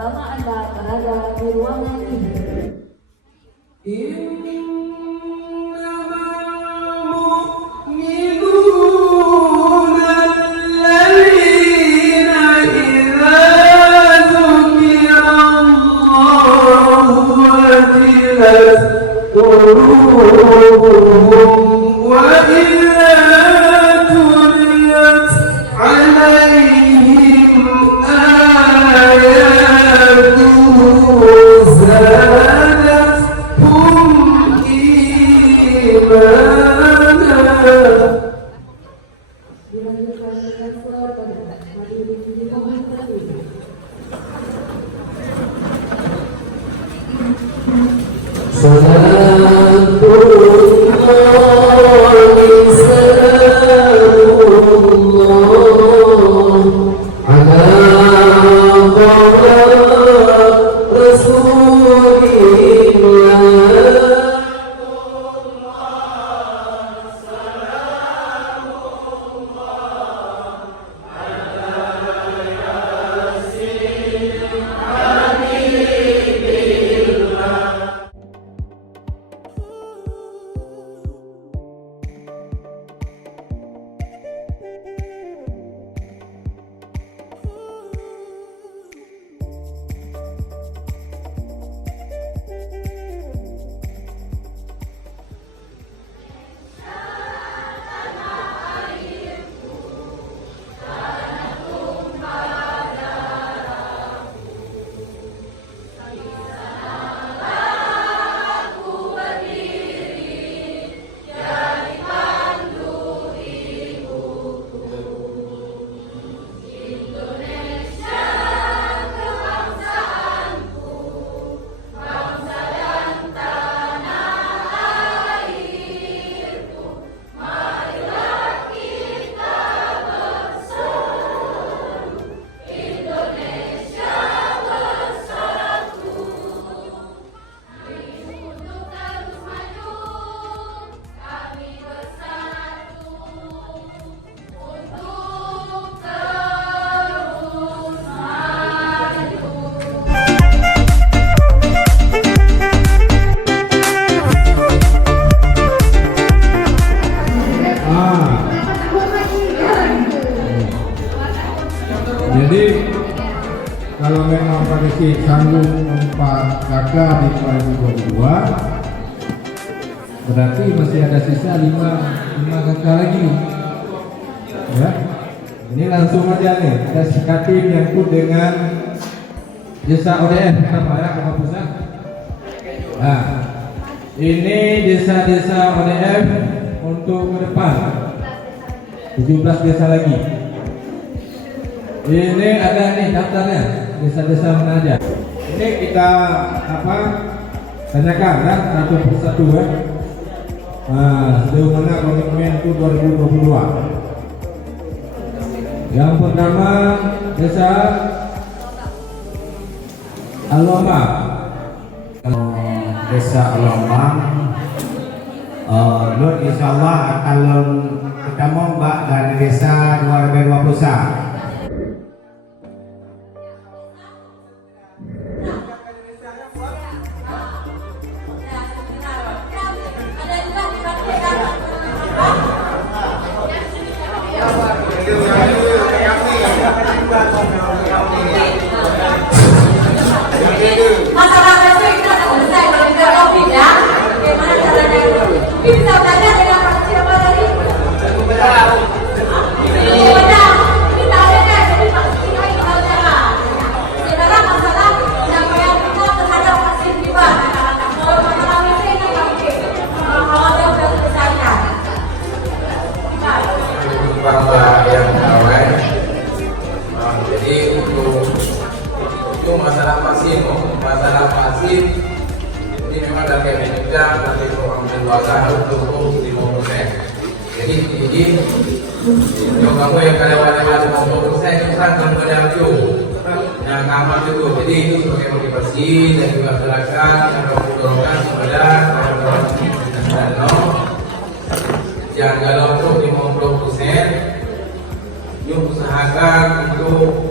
selama Anda berada di ruangan ini. Jadi kalau memang Parisi sanggup mempak kakak di 2022, berarti masih ada sisa 5 kakak lagi. Ya, ini langsung aja nih kita sekati menyangkut dengan desa ODF apa ya, Bapak Pusat. Nah, ini desa-desa ODF untuk ke depan 17 desa lagi. Ini ada nih daftarnya, desa-desa mana aja. Ini kita tanyakan kan satu persatu ya. Nah, sejauh mana komitmen itu 2022. Yang pertama desa Alomang. Desa Alomang, Nur insya Allah akan ketemu Mbak dari desa 2021. Jadi untuk masalah vaksin ini memang dari Kementerian nanti program dewasa harus dukung 50%. Jadi kamu yang karyawan 50% itu kan kamu yang kamar itu. Jadi itu sebagai motivasi dan juga gerakan yang dorongkan kepada kawan-kawan yang kalau untuk 50% yuk usahakan untuk